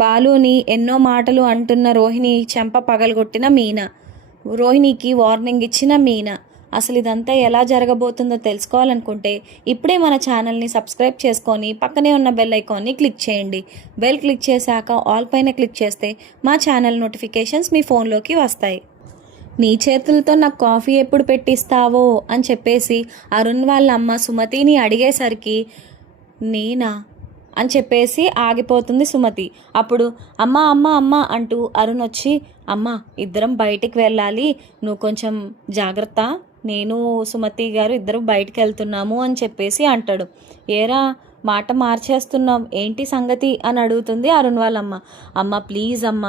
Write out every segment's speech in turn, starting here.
బాలుని ఎన్నో మాటలు అంటున్న రోహిణి చెంప పగలగొట్టిన మీనా, రోహిణికి వార్నింగ్ ఇచ్చిన మీనా. అసలు ఇదంతా ఎలా జరగబోతుందో తెలుసుకోవాలనుకుంటే ఇప్పుడే మన ఛానల్ని సబ్స్క్రైబ్ చేసుకొని పక్కనే ఉన్న బెల్ ఐకాన్ని క్లిక్ చేయండి. బెల్ క్లిక్ చేశాక ఆల్ పైన క్లిక్ చేస్తే మా ఛానల్ నోటిఫికేషన్స్ మీ ఫోన్లోకి వస్తాయి. నీ చేతులతో నాకు కాఫీ ఎప్పుడు పెట్టిస్తావో అని చెప్పేసి అరుణ్ వాళ్ళ అమ్మ సుమతిని అడిగేసరికి నేనా అని చెప్పేసి ఆగిపోతుంది సుమతి. అప్పుడు అమ్మ అమ్మ అమ్మ అంటూ అరుణ్ వచ్చి, అమ్మ ఇద్దరం బయటికి వెళ్ళాలి, నువ్వు కొంచెం జాగ్రత్త, నేను సుమతి గారు ఇద్దరు బయటికి వెళ్తున్నాము అని చెప్పేసి అంటాడు. ఏరా మాట మార్చేస్తున్నావు ఏంటి సంగతి అని అడుగుతుంది అరుణ్ వాళ్ళమ్మ. అమ్మ ప్లీజ్ అమ్మ,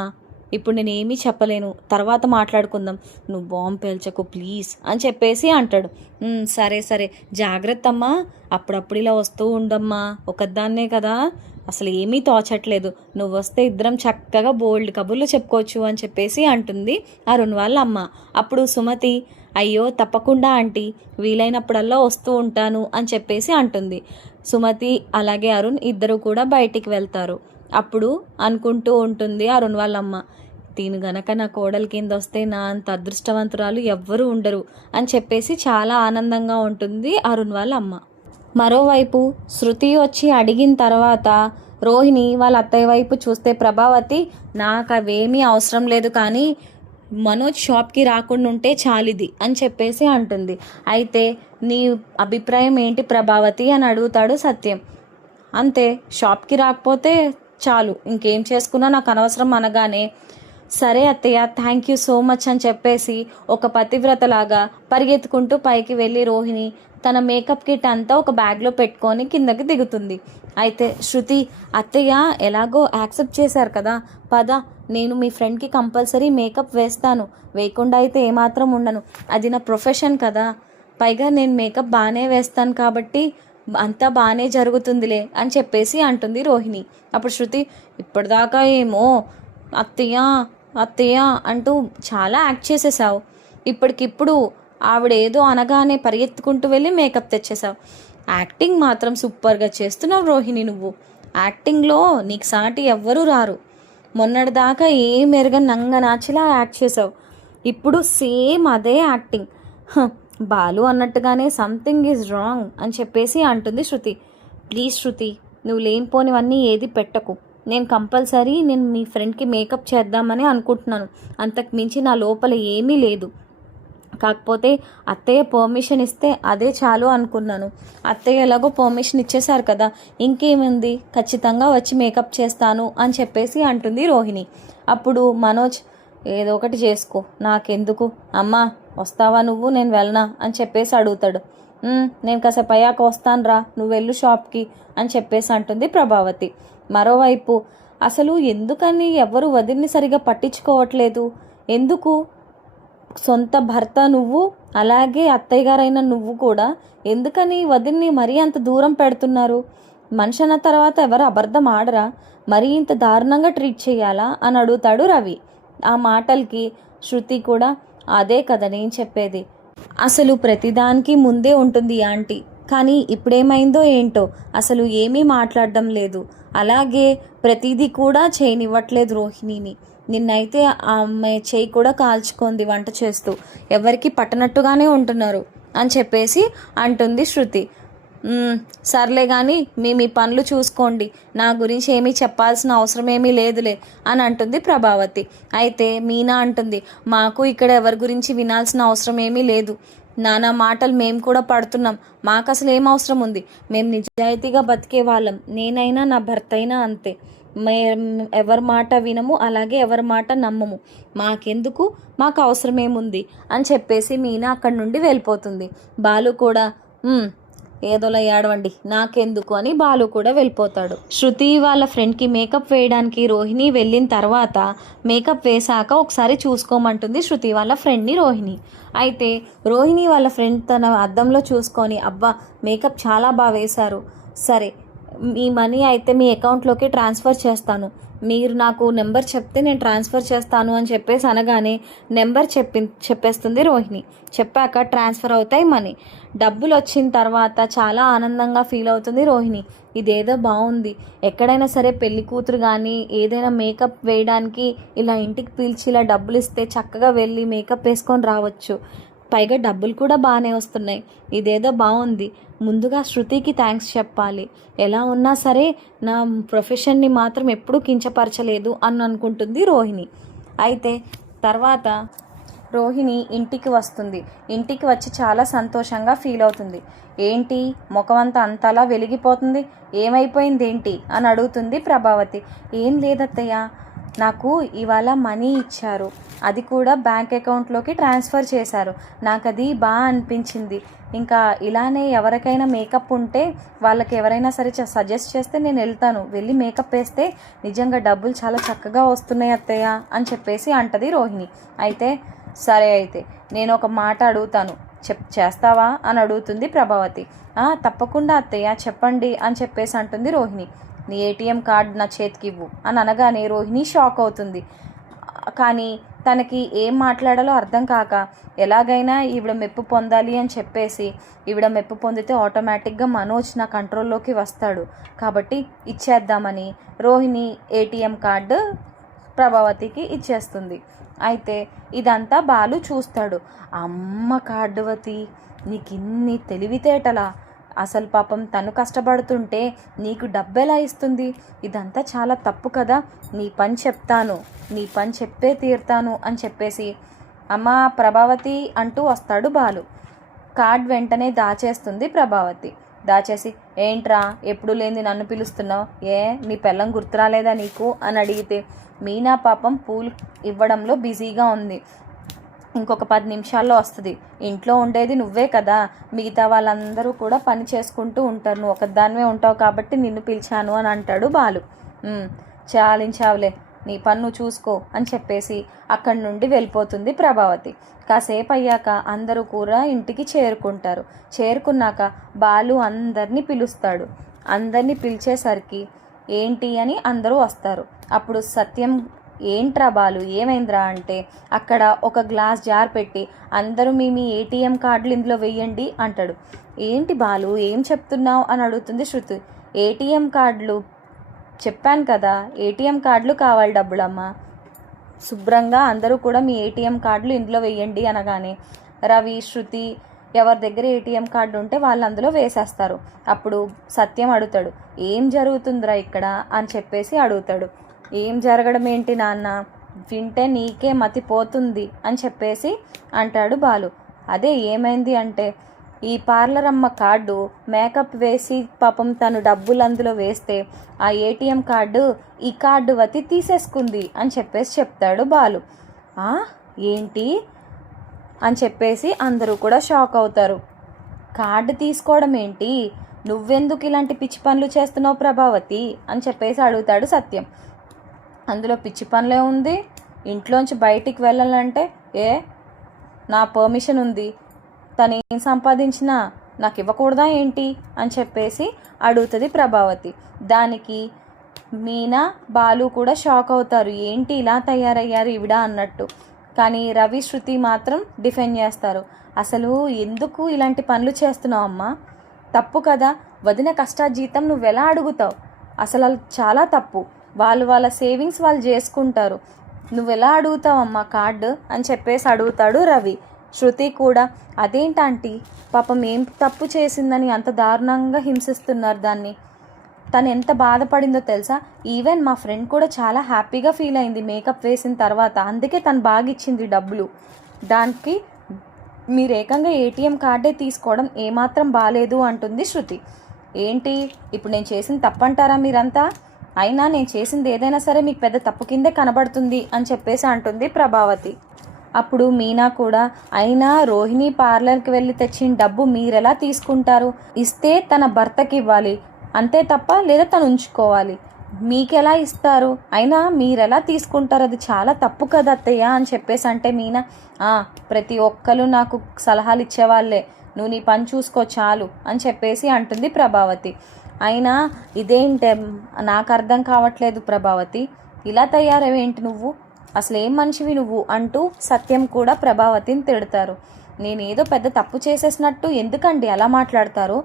ఇప్పుడు నేను ఏమీ చెప్పలేను, తర్వాత మాట్లాడుకుందాం, నువ్వు బాంబు పేల్చకు ప్లీజ్ అని చెప్పేసి అంటాడు. సరే సరే జాగ్రత్త అమ్మా, అప్పుడప్పుడు ఇలా వస్తూ ఉండమ్మా, ఒకదాన్నే కదా, అసలు ఏమీ తోచట్లేదు, నువ్వు వస్తే ఇద్దరం చక్కగా బోల్డ్ కబుర్లు చెప్పుకోవచ్చు అని చెప్పేసి అంటుంది అరుణ్ వాళ్ళ అమ్మ. అప్పుడు సుమతి, అయ్యో తప్పకుండా ఆంటీ, వీలైనప్పుడల్లా వస్తూ ఉంటాను అని చెప్పేసి అంటుంది. సుమతి అలాగే అరుణ్ ఇద్దరు కూడా బయటికి వెళ్తారు. అప్పుడు అనుకుంటూ ఉంటుంది అరుణ్ వాళ్ళమ్మ, దీని గనక నా కోడలి కింద వస్తే నా అంత అదృష్టవంతురాలు ఎవ్వరూ ఉండరు అని చెప్పేసి చాలా ఆనందంగా ఉంటుంది అరుణ్ వాళ్ళ అమ్మ. మరోవైపు శృతి వచ్చి అడిగిన తర్వాత రోహిణి వాళ్ళ అత్తయ్య వైపు చూస్తే ప్రభావతి, నాకు అవేమీ అవసరం లేదు, కానీ మనోజ్ షాప్కి రాకుండా ఉంటే చాలిది అని చెప్పేసి అంటుంది. అయితే నీ అభిప్రాయం ఏంటి ప్రభావతి అని అడుగుతాడు సత్యం. అంతే, షాప్కి రాకపోతే చాలు, ఇంకేం చేసుకున్నా నాకు అనవసరం అనగానే, సరే అత్తయ్య థ్యాంక్ యూ సో మచ్ అని చెప్పేసి ఒక పతివ్రతలాగా పరిగెత్తుకుంటూ పైకి వెళ్ళి రోహిణి తన మేకప్ కిట్ అంతా ఒక బ్యాగ్లో పెట్టుకొని కిందకి దిగుతుంది. అయితే శృతి, అత్తయ్య ఎలాగో యాక్సెప్ట్ చేశారు కదా, పద నేను మీ ఫ్రెండ్కి కంపల్సరీ మేకప్ వేస్తాను, వేయకుండా అయితే ఏమాత్రం ఉండను, అది నా ప్రొఫెషన్ కదా, పైగా నేను మేకప్ బాగానే వేస్తాను కాబట్టి అంతా బాగానే జరుగుతుందిలే అని చెప్పేసి అంటుంది రోహిణి. అప్పుడు శృతి, ఇప్పటిదాకా ఏమో అత్తయ్య అత్తయ్య అంటూ చాలా యాక్ట్ చేసేసావు, ఇప్పటికిప్పుడు ఆవిడ ఏదో అనగానే పరిగెత్తుకుంటూ వెళ్ళి మేకప్ తెచ్చేసావు, యాక్టింగ్ మాత్రం సూపర్గా చేస్తున్నావు రోహిణి, నువ్వు యాక్టింగ్లో నీకు సాటి ఎవ్వరూ రారు, మొన్నటిదాకా ఏం ఎరగని నంగనాచిలా యాక్ట్ చేసావు, ఇప్పుడు సేమ్ అదే యాక్టింగ్, బాలు అన్నట్టుగానే సంథింగ్ ఈజ్ రాంగ్ అని చెప్పేసి అంటుంది శృతి. ప్లీజ్ శృతి, నువ్వు లేనిపోనివన్నీ ఏది పెట్టకు, నేను కంపల్సరీ నేను మీ ఫ్రెండ్కి మేకప్ చేద్దామని అనుకుంటున్నాను, అంతకు మించి నా లోపల ఏమీ లేదు, కాకపోతే అత్తయ్య పర్మిషన్ ఇస్తే అదే చాలు అనుకున్నాను, అత్తయ్య ఎలాగో పర్మిషన్ ఇచ్చేశారు కదా, ఇంకేముంది, ఖచ్చితంగా వచ్చి మేకప్ చేస్తాను అని చెప్పేసి అంటుంది రోహిణి. అప్పుడు మనోజ్, ఏదో ఒకటి చేసుకో, నాకెందుకు, అమ్మా వస్తావా నువ్వు, నేను వెళ్ళనా అని చెప్పేసి అడుగుతాడు. నేను కాసేపు అయ్యాక వస్తాను రా, నువ్వు వెళ్ళు షాప్కి అని చెప్పేసి అంటుంది ప్రభావతి. మరోవైపు అసలు ఎందుకని ఎవరు వదిన్ని సరిగా పట్టించుకోవట్లేదు, ఎందుకు సొంత భర్త నువ్వు అలాగే అత్తయ్య గారైన నువ్వు కూడా ఎందుకని వదిన్ని మరీ అంత దూరం పెడుతున్నారు, మనిషి అన్న తర్వాత ఎవరు అబద్ధం ఆడరా, మరీ ఇంత దారుణంగా ట్రీట్ చేయాలా అని అడుగుతాడు రవి. ఆ మాటలకి శృతి కూడా, అదే కదా నేను చెప్పేది, అసలు ప్రతిదానికి ముందే ఉంటుంది ఆంటీ, కానీ ఇప్పుడేమైందో ఏంటో అసలు ఏమీ మాట్లాడడం లేదు, అలాగే ప్రతిదీ కూడా చేయనివ్వట్లేదు రోహిణిని, నిన్నైతే ఆ అమ్మాయి చేయి కూడా కాల్చుకుంది వంట చేస్తూ, ఎవరికి పట్టనట్టుగానే ఉంటున్నారు అని చెప్పేసి అంటుంది శృతి. సర్లే కానీ మీ పనులు చూసుకోండి, నా గురించి ఏమీ చెప్పాల్సిన అవసరం ఏమీ లేదులే అని అంటుంది ప్రభావతి. అయితే మీనా అంటుంది, మాకు ఇక్కడ ఎవరి గురించి వినాల్సిన అవసరం ఏమీ లేదు, నానా మాటలు మేము కూడా పడుతున్నాం, మాకు అసలు ఏం అవసరం ఉంది, మేము నిజాయితీగా బతికే వాళ్ళం, నేనైనా నా భర్త అయినా అంతే, ఎవరి మాట వినము అలాగే ఎవరి మాట నమ్మము, మాకెందుకు, మాకు అవసరమేముంది అని చెప్పేసి మీనా అక్కడి నుండి వెళ్ళిపోతుంది. బాలు కూడా ఏదోలా ఏడవండి నాకెందుకు అని బాలు కూడా వెళ్ళిపోతాడు. శృతి వాళ్ళ ఫ్రెండ్కి మేకప్ వేయడానికి రోహిణి వెళ్ళిన తర్వాత మేకప్ వేశాక ఒకసారి చూసుకోమంటుంది శృతి వాళ్ళ ఫ్రెండ్ని రోహిణి. అయితే రోహిణి వాళ్ళ ఫ్రెండ్ తన అద్దంలో చూసుకొని, అబ్బా మేకప్ చాలా బాగా వేశారు, సరే మీ మనీ అయితే మీ అకౌంట్లోకి ట్రాన్స్ఫర్ చేస్తాను, మీరు నాకు నెంబర్ చెప్తే నేను ట్రాన్స్ఫర్ చేస్తాను అని చెప్పేసి అనగానే నెంబర్ చెప్పేస్తుంది రోహిణి. చెప్పాక ట్రాన్స్ఫర్ అవుతాయి మనీ. డబ్బులు వచ్చిన తర్వాత చాలా ఆనందంగా ఫీల్ అవుతుంది రోహిణి. ఇదేదో బాగుంది, ఎక్కడైనా సరే పెళ్లి కూతురు కానీ ఏదైనా మేకప్ వేయడానికి ఇలా ఇంటికి పిలిచి ఇలా డబ్బులు ఇస్తే చక్కగా వెళ్ళి మేకప్ వేసుకొని రావచ్చు, పైగా డబ్బులు కూడా బాగానే వస్తున్నాయి, ఇదేదో బాగుంది. ముందుగా శృతికి థ్యాంక్స్ చెప్పాలి, ఎలా ఉన్నా సరే నా ప్రొఫెషన్ని మాత్రం ఎప్పుడూ కించపరచలేదు అని అనుకుంటుంది రోహిణి. అయితే తర్వాత రోహిణి ఇంటికి వస్తుంది. ఇంటికి వచ్చి చాలా సంతోషంగా ఫీల్ అవుతుంది. ఏంటి ముఖమంతా అంతలా వెలిగిపోతుంది, ఏమైపోయింది ఏంటి అని అడుగుతుంది ప్రభావతి. ఏం లేదత్తయ్య, నాకు ఇవాళ మనీ ఇచ్చారు, అది కూడా బ్యాంక్ అకౌంట్లోకి ట్రాన్స్ఫర్ చేశారు, నాకు అది బాగా అనిపించింది. ఇంకా ఇలానే ఎవరికైనా మేకప్ ఉంటే వాళ్ళకి ఎవరైనా సరే సజెస్ట్ చేస్తే నేను వెళ్తాను, వెళ్ళి మేకప్ వేస్తే నిజంగా డబ్బులు చాలా చక్కగా వస్తున్నాయి అత్తయ్య అని చెప్పేసి అంటది రోహిణి. అయితే సరే, అయితే నేను ఒక మాట అడుగుతాను, చేస్తావా అని అడుగుతుంది ప్రభావతి. తప్పకుండా అత్తయ్య, చెప్పండి అని చెప్పేసి అంటుంది రోహిణి. నీ ఏటీఎం కార్డ్ నా చేతికి ఇవ్వు అని అనగానే రోహిణి షాక్ అవుతుంది. కానీ తనకి ఏం మాట్లాడాలో అర్థం కాక ఎలాగైనా ఈవిడ మెప్పు పొందాలి అని చెప్పేసి, ఈవిడ మెప్పు పొందితే ఆటోమేటిక్గా మనోజ్ నా కంట్రోల్లోకి వస్తాడు కాబట్టి ఇచ్చేద్దామని రోహిణి ఏటీఎం కార్డు ప్రభావతికి ఇచ్చేస్తుంది. అయితే ఇదంతా బాలు చూస్తాడు. అమ్మ కార్డువతి, నీకు ఇన్ని తెలివితేటలా, అసలు పాపం తను కష్టపడుతుంటే నీకు డబ్బెలా ఇస్తుంది, ఇదంతా చాలా తప్పు కదా, నీ పని చెప్తాను, నీ పని చెప్పే తీరుతాను అని చెప్పేసి అమ్మ ప్రభావతి అంటూ వస్తాడు బాలు. కార్డ్ వెంటనే దాచేస్తుంది ప్రభావతి. దాచేసి ఏంట్రా ఎప్పుడు లేని నన్ను పిలుస్తున్నావు, నీ పెళ్ళం గుర్తురాలేదా నీకు అని అడిగితే మీనా పాపం పూలు ఇవ్వడంలో బిజీగా ఉంది, ఇంకొక 10 నిమిషాల్లో వస్తుంది, ఇంట్లో ఉండేది నువ్వే కదా, మిగతా వాళ్ళందరూ కూడా పని చేసుకుంటూ ఉంటారు, నువ్వు ఒకదానివే ఉంటావు కాబట్టి నిన్ను పిలిచాను అని అంటాడు బాలు. చాలించావులే, నీ పన్ను చూసుకో అని చెప్పేసి అక్కడి నుండి వెళ్ళిపోతుంది ప్రభావతి. కాసేపు అయ్యాక అందరూ కూడా ఇంటికి చేరుకుంటారు. చేరుకున్నాక బాలు అందరినీ పిలుస్తాడు. అందరినీ పిలిచేసరికి ఏంటి అని అందరూ వస్తారు. అప్పుడు సత్యం ఏంట్రా బాలు ఏమైందిరా అంటే, అక్కడ ఒక గ్లాస్ జార్ పెట్టి అందరూ మీ ఏటీఎం కార్డులు ఇందులో వెయ్యండి అంటాడు. ఏంటి బాలు ఏం చెప్తున్నావు అని అడుగుతుంది శృతి. ఏటీఎం కార్డులు చెప్పాను కదా, ఏటీఎం కార్డులు కావాలి డబ్బులమ్మా, శుభ్రంగా అందరూ కూడా మీ ఏటీఎం కార్డులు ఇందులో వెయ్యండి అనగానే రవి శృతి ఎవరి దగ్గర ఏటీఎం కార్డు ఉంటే వాళ్ళు అందులో వేసేస్తారు. అప్పుడు సత్యం అడుగుతాడు, ఏం జరుగుతుందిరా ఇక్కడ అని చెప్పేసి అడుగుతాడు. ఏం జరగడం ఏంటి నాన్న, వింటే నీకే మతిపోతుంది అని చెప్పేసి అంటాడు బాలు. అదే ఏమైంది అంటే, ఈ పార్లర్ అమ్మ కార్డు మేకప్ వేసి పాపం తను డబ్బులు అందులో వేస్తే ఆ ఏటీఎం కార్డు ఈ కార్డు వతి తీసేసుకుంది అని చెప్పేసి చెప్తాడు బాలు. ఏంటి అని చెప్పేసి అందరూ కూడా షాక్ అవుతారు. కార్డు తీసుకోవడం ఏంటి, నువ్వెందుకు ఇలాంటి పిచ్చి పనులు చేస్తున్నావు ప్రభావతి అని చెప్పేసి అడుగుతాడు సత్యం. అందులో పిచ్చి పనులే ఉంది, ఇంట్లోంచి బయటికి వెళ్ళాలంటే నా పర్మిషన్ ఉంది, తను ఏం సంపాదించినా నాకు ఇవ్వకూడదా ఏంటి అని చెప్పేసి అడుగుతుంది ప్రభావతి. దానికి మీనా బాలు కూడా షాక్ అవుతారు, ఏంటి ఇలా తయారయ్యారు ఈవిడ అన్నట్టు. కానీ రవి శృతి మాత్రం డిఫెండ్ చేస్తారు. అసలు ఎందుకు ఇలాంటి పనులు చేస్తున్నావు అమ్మా, తప్పు కదా, వదిన కష్టాజీతం నువ్వెలా అడుగుతావు, అసలు చాలా తప్పు, వాళ్ళ సేవింగ్స్ వాళ్ళు చేసుకుంటారు, నువ్వెలా అడుగుతావమ్మా కార్డు అని చెప్పేసి అడుగుతాడు రవి. శృతి కూడా అదేంటంటీ పాపం ఏం తప్పు చేసిందని అంత దారుణంగా హింసిస్తున్నారు దాన్ని, తను ఎంత బాధపడిందో తెలుసా, ఈవెన్ మా ఫ్రెండ్ కూడా చాలా హ్యాపీగా ఫీల్ అయింది మేకప్ వేసిన తర్వాత, అందుకే తను బాగా ఇచ్చింది డబ్బులు, దానికి మీరు ఏకంగా ఏటీఎం కార్డే తీసుకోవడం ఏమాత్రం బాలేదు అంటుంది శృతి. ఏంటి ఇప్పుడు నేను చేసిన తప్పంటారా మీరంతా, అయినా నేను చేసింది ఏదైనా సరే మీకు పెద్ద తప్పు కిందే కనబడుతుంది అని చెప్పేసి అంటుంది ప్రభావతి. అప్పుడు మీనా కూడా, అయినా రోహిణి పార్లర్కి వెళ్ళి తెచ్చిన డబ్బు మీరెలా తీసుకుంటారు, ఇస్తే తన భర్తకి ఇవ్వాలి అంతే తప్ప, లేదా తను ఉంచుకోవాలి, మీకెలా ఇస్తారు, అయినా మీరెలా తీసుకుంటారు, అది చాలా తప్పు కదా అత్తయ్య అని చెప్పేసి అంటే మీనా ప్రతి ఒక్కరు నాకు సలహాలు ఇచ్చేవాళ్ళే, నువ్వు నీ పని చూసుకో చాలు అని చెప్పేసి అంటుంది ప్రభావతి. అయినా ఇదేంటే నాకు అర్థం కావట్లేదు ప్రభావతి, ఇలా తయారవేంటి నువ్వు, అసలు ఏం మనిషివి నువ్వు అంటూ సత్యం కూడా ప్రభావతిని తిడతారు. నేనేదో పెద్ద తప్పు చేసేసినట్టు ఎందుకండి అలా మాట్లాడతారు?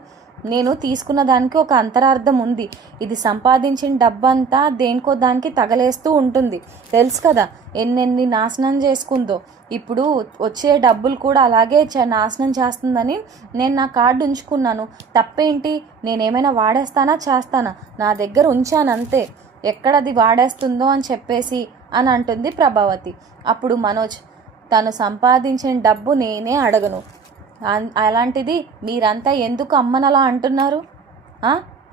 నేను తీసుకున్న దానికి ఒక అంతరార్థం ఉంది. ఇది సంపాదించిన డబ్బంతా దేనికో దానికి తగలేస్తూ ఉంటుంది, తెలుసు కదా, ఎన్నెన్ని నాశనం చేసుకుందో. ఇప్పుడు వచ్చే డబ్బులు కూడా అలాగే నాశనం చేస్తుందని నేను నా కార్డు ఉంచుకున్నాను. తప్పేంటి? నేనేమైనా వాడేస్తానా చేస్తానా? నా దగ్గర ఉంచాను అంతే. ఎక్కడది వాడేస్తుందో అని చెప్పేసి అని అంటుంది ప్రభావతి. అప్పుడు మనోజ్, తను సంపాదించిన డబ్బు నేనే అడగను, అలాంటిది మీరంతా ఎందుకు అమ్మనలా అంటున్నారు?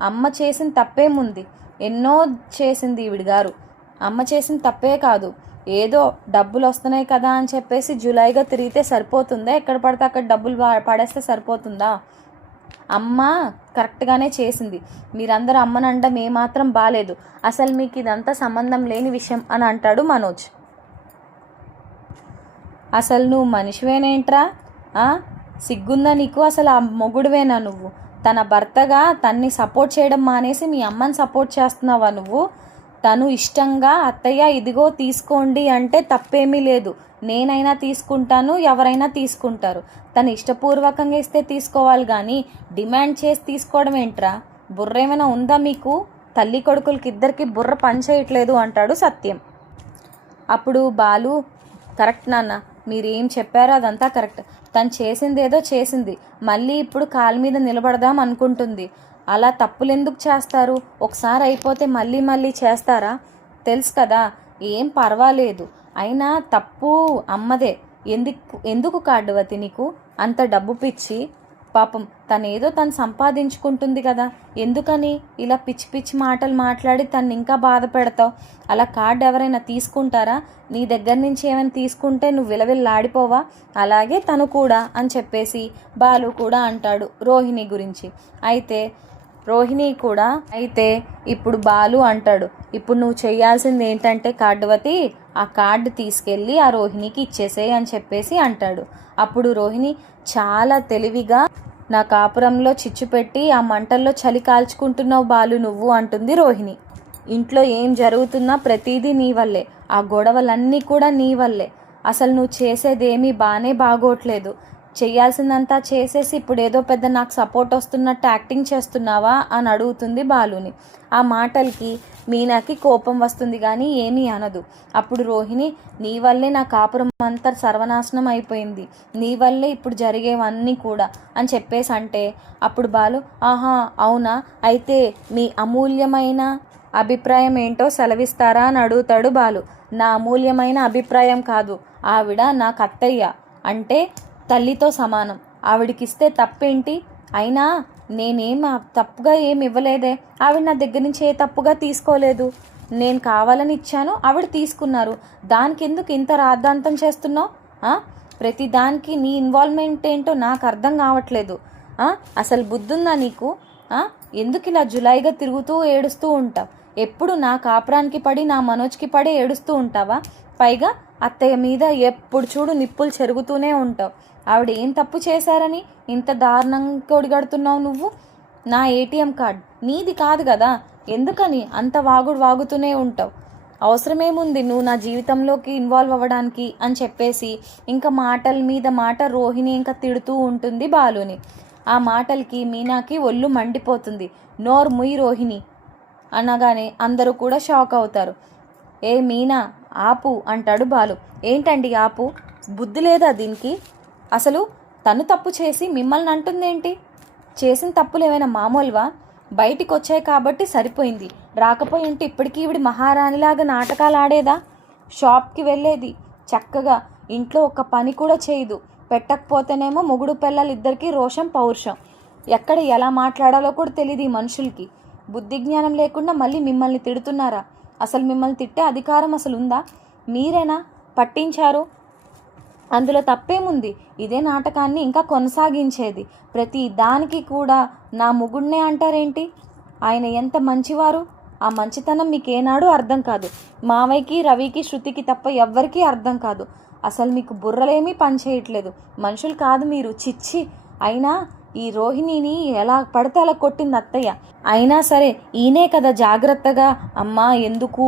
అమ్మ చేసిన తప్పేముంది? ఎన్నో చేసింది ఈవిడ గారు. అమ్మ చేసిన తప్పే కాదు, ఏదో డబ్బులు వస్తున్నాయి కదా అని చెప్పేసి జులైగా తిరిగితే సరిపోతుందా? ఎక్కడ పడితే అక్కడ డబ్బులు పడేస్తే సరిపోతుందా? అమ్మ కరెక్ట్గానే చేసింది. మీరందరూ అమ్మనండం ఏమాత్రం బాలేదు. అసలు మీకు ఇదంతా సంబంధం లేని విషయం అని అంటాడు మనోజ్. అసలు నువ్వు మనిషివేనేంట్రా? సిగ్గుందా నీకు? అసలు ఆ మొగుడువేనా నువ్వు? తన భర్తగా తన్ని సపోర్ట్ చేయడం మానేసి మీ అమ్మని సపోర్ట్ చేస్తున్నావా నువ్వు? తను ఇష్టంగా అత్తయ్య ఇదిగో తీసుకోండి అంటే తప్పేమీ లేదు, నేనైనా తీసుకుంటాను, ఎవరైనా తీసుకుంటారు. తను ఇష్టపూర్వకంగా ఇస్తే తీసుకోవాలి కానీ డిమాండ్ చేసి తీసుకోవడం ఏంట్రా? బుర్ర ఏమైనా ఉందా మీకు? తల్లి కొడుకులకి ఇద్దరికి బుర్ర పనిచేయట్లేదు అంటాడు సత్యం. అప్పుడు బాలు, కరెక్ట్ నాన్న, మీరు ఏం చెప్పారో అదంతా కరెక్ట్. తను చేసిందేదో చేసింది, మళ్ళీ ఇప్పుడు కాళ్ళ మీద నిలబడదాం అనుకుంటుంది. అలా తప్పులు ఎందుకు చేస్తారు? ఒకసారి అయిపోతే మళ్ళీ మళ్ళీ చేస్తారా? తెలుసు కదా, ఏం పర్వాలేదు. అయినా తప్పు అమ్మదే. ఎందుకు కాడ్డవతి నీకు అంత డబ్బు పిచ్చి? పాపం తనేదో తను సంపాదించుకుంటుంది కదా, ఎందుకని ఇలా పిచ్చి పిచ్చి మాటలు మాట్లాడి తను ఇంకా బాధ పెడతావు? అలా కార్డు ఎవరైనా తీసుకుంటారా? నీ దగ్గర నుంచి ఏమైనా తీసుకుంటే నువ్వు విలవిల్లాడిపోవా? అలాగే తను కూడా అని చెప్పేసి బాలు కూడా అంటాడు రోహిణి గురించి. అయితే ఇప్పుడు బాలు అంటాడు, ఇప్పుడు నువ్వు చేయాల్సింది ఏంటంటే కార్డువతి, ఆ కార్డు తీసుకెళ్ళి ఆ రోహిణికి ఇచ్చేసేయి అని చెప్పేసి అంటాడు. అప్పుడు రోహిణి చాలా తెలివిగా, నా కాపురంలో చిచ్చు పెట్టి ఆ మంటల్లో చలి కాల్చుకుంటున్నావు బాలు నువ్వు అంటుంది రోహిణి. ఇంట్లో ఏం జరుగుతున్నా ప్రతిదీ నీ వల్లే, ఆ గొడవలన్నీ కూడా నీ వల్లే. అసలు నువ్వు చేసేదేమీ బాగోట్లేదు. చేయాల్సిందంతా చేసేసి ఇప్పుడు ఏదో పెద్ద నాకు సపోర్ట్ వస్తున్నట్టు యాక్టింగ్ చేస్తున్నావా అని అడుగుతుంది బాలుని. ఆ మాటలకి మీనాకి కోపం వస్తుంది కానీ ఏమీ అనదు. అప్పుడు రోహిణి, నీ వల్లే నా కాపురం అంతా సర్వనాశనం అయిపోయింది, నీ వల్లే ఇప్పుడు జరిగేవన్నీ కూడా అని చెప్పేసి అంటే, అప్పుడు బాలు, ఆహా అవునా, అయితే మీ అమూల్యమైన అభిప్రాయం ఏంటో సెలవిస్తారా అని అడుగుతాడు బాలు. నా అమూల్యమైన అభిప్రాయం కాదు, ఆవిడ నాకు అత్తయ్య, అంటే తల్లితో సమానం. ఆవిడకిస్తే తప్పేంటి? అయినా నేనేం తప్పుగా ఏమి ఇవ్వలేదే, ఆవిడ నా దగ్గర నుంచి ఏ తప్పుగా తీసుకోలేదు. నేను కావాలని ఇచ్చాను, ఆవిడ తీసుకున్నారు. దానికి ఎందుకు ఇంత రాద్ధాంతం చేస్తున్నావు? ప్రతి దానికి నీ ఇన్వాల్వ్మెంట్ ఏంటో నాకు అర్థం కావట్లేదు. అసలు బుద్ధుందా నీకు? ఎందుకు ఇలా జులైగా తిరుగుతూ ఏడుస్తూ ఉంటావు? ఎప్పుడు నా కాపురానికి పడి నా మనోజ్కి పడి ఏడుస్తూ ఉంటావా? పైగా అత్తయ్య మీద ఎప్పుడు చూడు నిప్పులు చెరుగుతూనే ఉంటావు. ఆవిడ ఏం తప్పు చేశారని ఇంత దారుణంగా కొడిగడుతున్నావు నువ్వు? నా ఏటీఎం కార్డ్ నీది కాదు కదా, ఎందుకని అంత వాగుతూనే ఉంటావు? అవసరమేముంది నువ్వు నా జీవితంలోకి ఇన్వాల్వ్ అవ్వడానికి అని చెప్పేసి ఇంకా మాటల మీద మాట రోహిణి ఇంకా తిడుతూ ఉంటుంది బాలుని. ఆ మాటలకి మీనాకి ఒళ్ళు మండిపోతుంది. నోరు ముయ్యి రోహిణి అనగానే అందరూ కూడా షాక్ అవుతారు. ఏ మీనా ఆపు అంటాడు బాలు. ఏంటండి ఆపు? బుద్ధి లేదా దీనికి? అసలు తను తప్పు చేసి మిమ్మల్ని అంటుందేంటి? చేసిన తప్పులు ఏమైనా మామూలువా? బయటికి వచ్చాయి కాబట్టి సరిపోయింది, రాకపోయి ఉంటే ఇప్పటికీ ఈవిడ మహారాణిలాగా నాటకాలు ఆడేదా? షాప్కి వెళ్ళేది చక్కగా, ఇంట్లో ఒక పని కూడా చేయదు. పెట్టకపోతేనేమో మొగుడు పిల్లలు ఇద్దరికి రోషం పౌరుషం. ఎక్కడ ఎలా మాట్లాడాలో కూడా తెలియదు ఈ మనుషులకి. బుద్ధి జ్ఞానం లేకుండా మళ్ళీ మిమ్మల్ని తిడుతున్నారా? అసలు మిమ్మల్ని తిట్టే అధికారం అసలు ఉందా? మీరేనా పట్టించారు? అందులో తప్పేముంది? ఇదే నాటకాన్ని ఇంకా కొనసాగించేది. ప్రతి దానికి కూడా నా మొగుడినే అంటారేంటి? ఆయన ఎంత మంచివారు! ఆ మంచితనం మీకేనాడు అర్థం కాదు. మావయ్యకి, రవికి, శృతికి తప్ప ఎవ్వరికీ అర్థం కాదు. అసలు మీకు బుర్రలేమీ పనిచేయట్లేదు. మనుషులు కాదు మీరు, చిచ్చి. అయినా ఈ రోహిణిని ఎలా పడితే అలా కొట్టింది అత్తయ్య. అయినా సరే ఈయనే కదా జాగ్రత్తగా అమ్మా ఎందుకు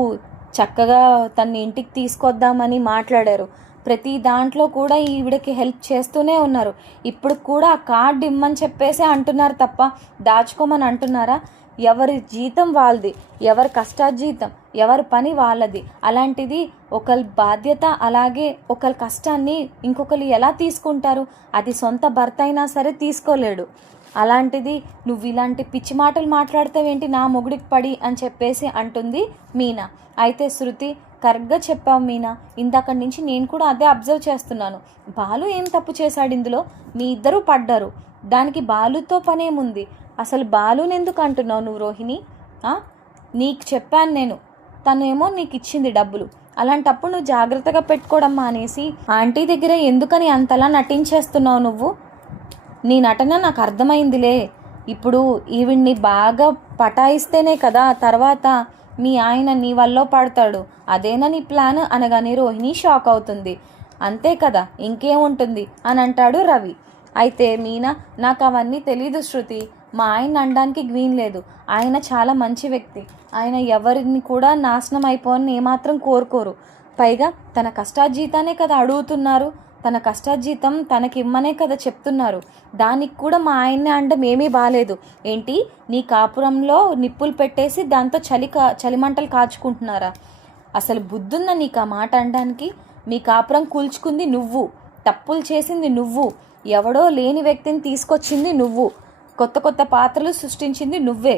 చక్కగా తన్ని ఇంటికి తీసుకొద్దామని మాట్లాడారు. ప్రతి దాంట్లో కూడా ఈవిడకి హెల్ప్ చేస్తూనే ఉన్నారు. ఇప్పుడు కూడా ఆ కార్డు ఇమ్మని చెప్పేసి అంటున్నారు తప్ప దాచుకోమని అంటున్నారా? ఎవరి జీతం వాళ్ళది, ఎవరి కష్టార్జితం, ఎవరి పని వాళ్ళది. అలాంటిది ఒకరి బాధ్యత అలాగే ఒకరి కష్టాన్ని ఇంకొకరు ఎలా తీసుకుంటారు? అది సొంత భర్త అయినా సరే తీసుకోలేడు. అలాంటిది నువ్వు ఇలాంటి పిచ్చి మాటలు మాట్లాడతావేంటి నా మొగుడికి పడి అని చెప్పేసి అంటుంది మీనా. అయితే శృతి, కరెక్ట్గా చెప్పావు మీనా, ఇందాక నుంచి నేను కూడా అదే అబ్జర్వ్ చేస్తున్నాను. బాలు ఏం తప్పు చేశాడు ఇందులో? మీ ఇద్దరూ పడ్డారు, దానికి బాలుతో పనేముంది? అసలు బాలుని ఎందుకు అంటున్నావు నువ్వు రోహిణి? నీకు చెప్పాను నేను, తను ఏమో నీకు ఇచ్చింది డబ్బులు, అలాంటప్పుడు నువ్వు జాగ్రత్తగా పెట్టుకోవడం మానేసి ఆంటీ దగ్గర ఎందుకని అంతలా నటించేస్తున్నావు నువ్వు? నీ నటన నాకు అర్థమైందిలే. ఇప్పుడు ఈవిడ్ని బాగా పటాయిస్తేనే కదా తర్వాత మీ ఆయన నీ వల్ల పడతాడు, అదేనా నీ ప్లాన్ అనగానే రోహిణి షాక్ అవుతుంది. అంతే కదా, ఇంకేముంటుంది అని అంటాడు రవి. అయితే మీనా, నాకు అవన్నీ తెలీదు శృతి, మా ఆయన అనడానికి గ్రీన్ లేదు. ఆయన చాలా మంచి వ్యక్తి, ఆయన ఎవరిని కూడా నాశనం అయిపోని ఏమాత్రం కోరుకోరు. పైగా తన కష్టార్జితానే కదా అడుగుతున్నారు, తన కష్టార్జితం తనకిమ్మనే కదా చెప్తున్నారు. దానికి కూడా మా ఆయన్నే అండం ఏమీ బాలేదు. ఏంటి, నీ కాపురంలో నిప్పులు పెట్టేసి దాంతో చలిమంటలు కాచుకుంటున్నారా? అసలు బుద్ధుందా నీకు ఆ మాట అనడానికి? మీ కాపురం కూల్చుకుంది నువ్వు, తప్పులు చేసింది నువ్వు, ఎవడో లేని వ్యక్తిని తీసుకొచ్చింది నువ్వు, కొత్త కొత్త పాత్రలు సృష్టించింది నువ్వే.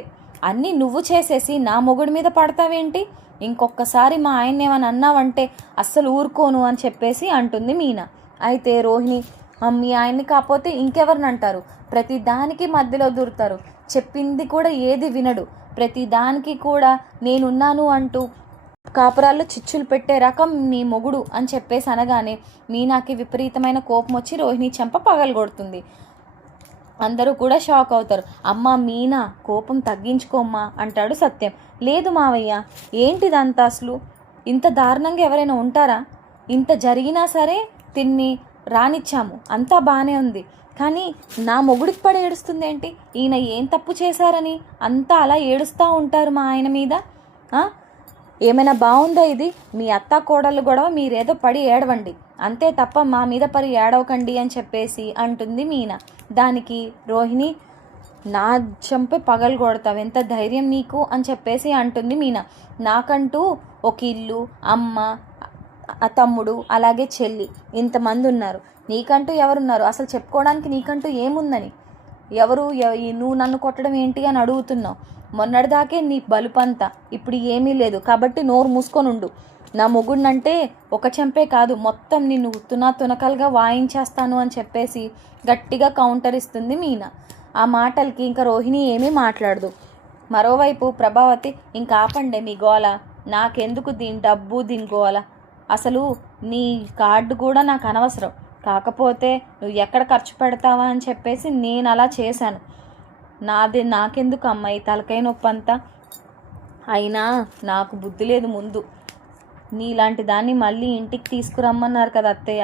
అన్నీ నువ్వు చేసేసి నా మొగుడి మీద పడతావేంటి? ఇంకొకసారి మా ఆయన ఏమని అన్నావంటే అస్సలు ఊరుకోను అని చెప్పేసి అంటుంది మీనా. అయితే రోహిణి, మీ ఆయన్ని కాకపోతే ఇంకెవరిని అంటారు? ప్రతి దానికి మధ్యలో దూరుతారు, చెప్పింది కూడా ఏది వినడు, ప్రతి దానికి కూడా నేనున్నాను అంటూ కాపురాల్లో చిచ్చులు పెట్టే రకం నీ మొగుడు అని చెప్పేసి అనగానే మీనాకి విపరీతమైన కోపం వచ్చి రోహిణి చెంప పగలగొడుతుంది. అందరూ కూడా షాక్ అవుతారు. అమ్మ మీనా, కోపం తగ్గించుకోమ్మా అంటాడు సత్యం. లేదు మావయ్య, ఏంటిదంతా? అసలు ఇంత దారుణంగా ఎవరైనా ఉంటారా? ఇంత జరిగినా సరే తిన్ని రానిచ్చాము, అంతా బాగానే ఉంది, కానీ నా మొగుడికి పడి ఏడుస్తుంది ఏంటి? ఈయన ఏం తప్పు చేశారని అంతా అలా ఏడుస్తూ ఉంటారు మా ఆయన మీద? ఏమైనా బాగుందా ఇది? మీ అత్త కోడళ్ళు గొడవ మీరేదో పడి ఏడవండి, అంతే తప్ప మా మీద పడి ఏడవకండి అని చెప్పేసి అంటుంది మీనా. దానికి రోహిణి, నా చంపే పగలు కొడతావు, ఎంత ధైర్యం నీకు అని చెప్పేసి అంటుంది మీనా. నాకంటూ ఒక ఇల్లు, అమ్మ, తమ్ముడు, అలాగే చెల్లి, ఇంతమంది ఉన్నారు. నీకంటూ ఎవరున్నారు? అసలు చెప్పుకోవడానికి నీకంటూ ఏముందని? ఎవరు నువ్వు నన్ను కొట్టడం ఏంటి అని అడుగుతున్నావు? మొన్నటిదాకే నీ బలుపంతా, ఇప్పుడు ఏమీ లేదు, కాబట్టి నోరు మూసుకొని ఉండు. నా మొగుడినంటే ఒక చెంపే కాదు, మొత్తం నిన్ను తునకలుగా వాయించేస్తాను అని చెప్పేసి గట్టిగా కౌంటర్ ఇస్తుంది మీనా. ఆ మాటలకి ఇంకా రోహిణి ఏమీ మాట్లాడదు. మరోవైపు ప్రభావతి, ఇంకా ఆపండే మీ గోల, నాకెందుకు దీని డబ్బు దీని గోల, అసలు నీ కార్డు కూడా నాకు అనవసరం, కాకపోతే నువ్వు ఎక్కడ ఖర్చు పెడతావా అని చెప్పేసి నేను అలా చేశాను, నాకెందుకు అమ్మాయి తలకాయ నొప్పి అంతా? అయినా నాకు బుద్ధి లేదు, ముందు నీలాంటి దాన్ని మళ్ళీ ఇంటికి తీసుకురమ్మన్నారు కదా అత్తయ్య,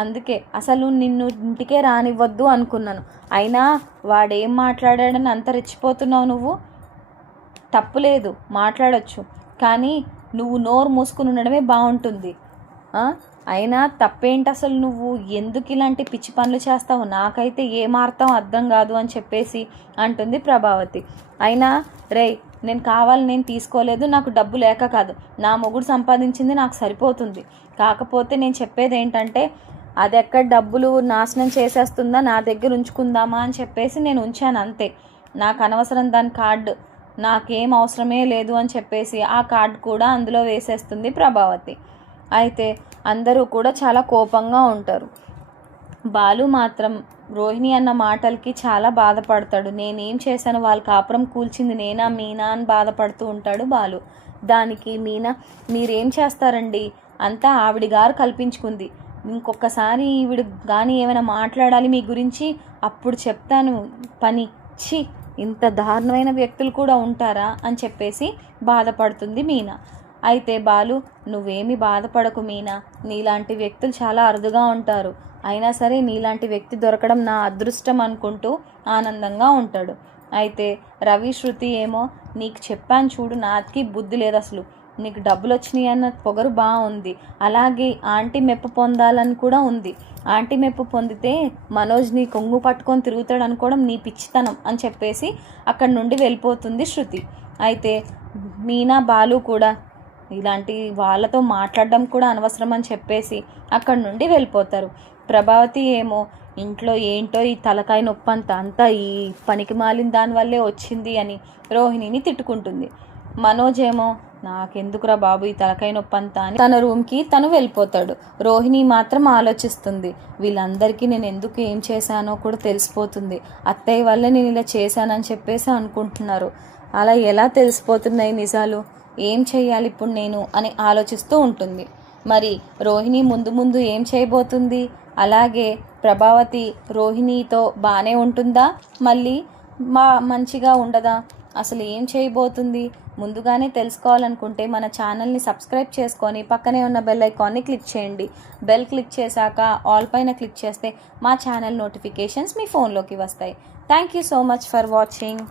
అందుకే అసలు నిన్ను ఇంటికే రానివ్వద్దు అనుకున్నాను. అయినా వాడేం మాట్లాడాడని అంత రెచ్చిపోతున్నావు నువ్వు? తప్పులేదు, మాట్లాడొచ్చు, కానీ నువ్వు నోరు మూసుకుని ఉండడమే బాగుంటుంది. అయినా తప్పేంటి అసలు? నువ్వు ఎందుకు ఇలాంటి పిచ్చి పనులు చేస్తావు? నాకైతే ఏమార్థం అర్థం కాదు అని చెప్పేసి అంటుంది ప్రభావతి. అయినా నేను తీసుకోలేదు, నాకు డబ్బు లేక కాదు, నా మొగుడు సంపాదించింది నాకు సరిపోతుంది. కాకపోతే నేను చెప్పేది ఏంటంటే, అది ఎక్కడ డబ్బులు నాశనం చేసేస్తుందా, నా దగ్గర ఉంచుకుందామా అని చెప్పేసి నేను ఉంచాను అంతే. నాకు అనవసరం దాని కార్డు, నాకేం అవసరమే లేదు అని చెప్పేసి ఆ కార్డు కూడా అందులో వేసేస్తుంది ప్రభావతి. అయితే అందరూ కూడా చాలా కోపంగా ఉంటారు. బాలు మాత్రం రోహిణి అన్న మాటలకి చాలా బాధపడతాడు. నేనేం చేశాను, వాళ్ళ కాపురం కూల్చింది నేనా మీనా అని బాధపడుతూ ఉంటాడు బాలు. దానికి మీనా, మీరేం చేస్తారండి, అంతా ఆవిడ గారు కల్పించుకుంది, ఇంకొకసారి ఈవిడ కానీ ఏమైనా మాట్లాడాలి మీ గురించి అప్పుడు చెప్తాను పని, ఛీ ఇంత దారుణమైన వ్యక్తులు కూడా ఉంటారా అని చెప్పేసి బాధపడుతుంది మీనా. అయితే బాలు, నువ్వేమి బాధపడకు మీనా, నీలాంటి వ్యక్తులు చాలా అరుదుగా ఉంటారు, అయినా సరే నీలాంటి వ్యక్తి దొరకడం నా అదృష్టం అనుకుంటూ ఆనందంగా ఉంటాడు. అయితే రవి శృతి ఏమో నీకు చెప్పాను చూడు, నాకి బుద్ధి లేదు అసలు, నీకు డబ్బులు వచ్చినాయి అన్న పొగరు బాగుంది, అలాగే ఆంటీ మెప్పు పొందాలని కూడా ఉంది, ఆంటీ మెప్పు పొందితే మనోజ్ నీ కొంగు పట్టుకొని తిరుగుతాడు అనుకోవడం నీ పిచ్చితనం అని చెప్పేసి అక్కడి నుండి వెళ్ళిపోతుంది శృతి. అయితే మీనా బాలు కూడా ఇలాంటి వాళ్ళతో మాట్లాడడం కూడా అనవసరం అని చెప్పేసి అక్కడి నుండి వెళ్ళిపోతారు. ప్రభావతి ఏమో ఇంట్లో ఏంటో ఈ తలకాయ నొప్పి అంతా ఈ పనికి మాలిన దానివల్లే వచ్చింది అని రోహిణిని తిట్టుకుంటుంది. మనోజ్ ఏమో నాకెందుకురా బాబు ఈ తలకాయ నొప్పి అంతా అని తన రూమ్కి తను వెళ్ళిపోతాడు. రోహిణి మాత్రం ఆలోచిస్తుంది, వీళ్ళందరికీ నేను ఎందుకు ఏం చేశానో కూడా తెలిసిపోతుంది, అత్తయ్య వల్లే నేను ఇలా చేశానని చెప్పేసి అనుకుంటున్నారు, అలా ఎలా తెలిసిపోతున్నాయి నిజాలు, ఏం చేయాలి ఇప్పుడు నేను అని ఆలోచిస్తూ ఉంటుంది. మరి రోహిణి ముందు ముందు ఏం చేయబోతుంది, అలాగే ప్రభావతి రోహిణితో బాగానే ఉంటుందా, మళ్ళీ మంచిగా ఉండదా, అసలు ఏం చేయబోతుంది ముందుగానే తెలుసుకోవాలనుకుంటే మన ఛానల్ని సబ్స్క్రైబ్ చేసుకొని పక్కనే ఉన్న బెల్ ఐకాన్ని క్లిక్ చేయండి. బెల్ క్లిక్ చేశాక ఆల్ పైన క్లిక్ చేస్తే మా ఛానల్ నోటిఫికేషన్స్ మీ ఫోన్లోకి వస్తాయి. Thank you so much for watching.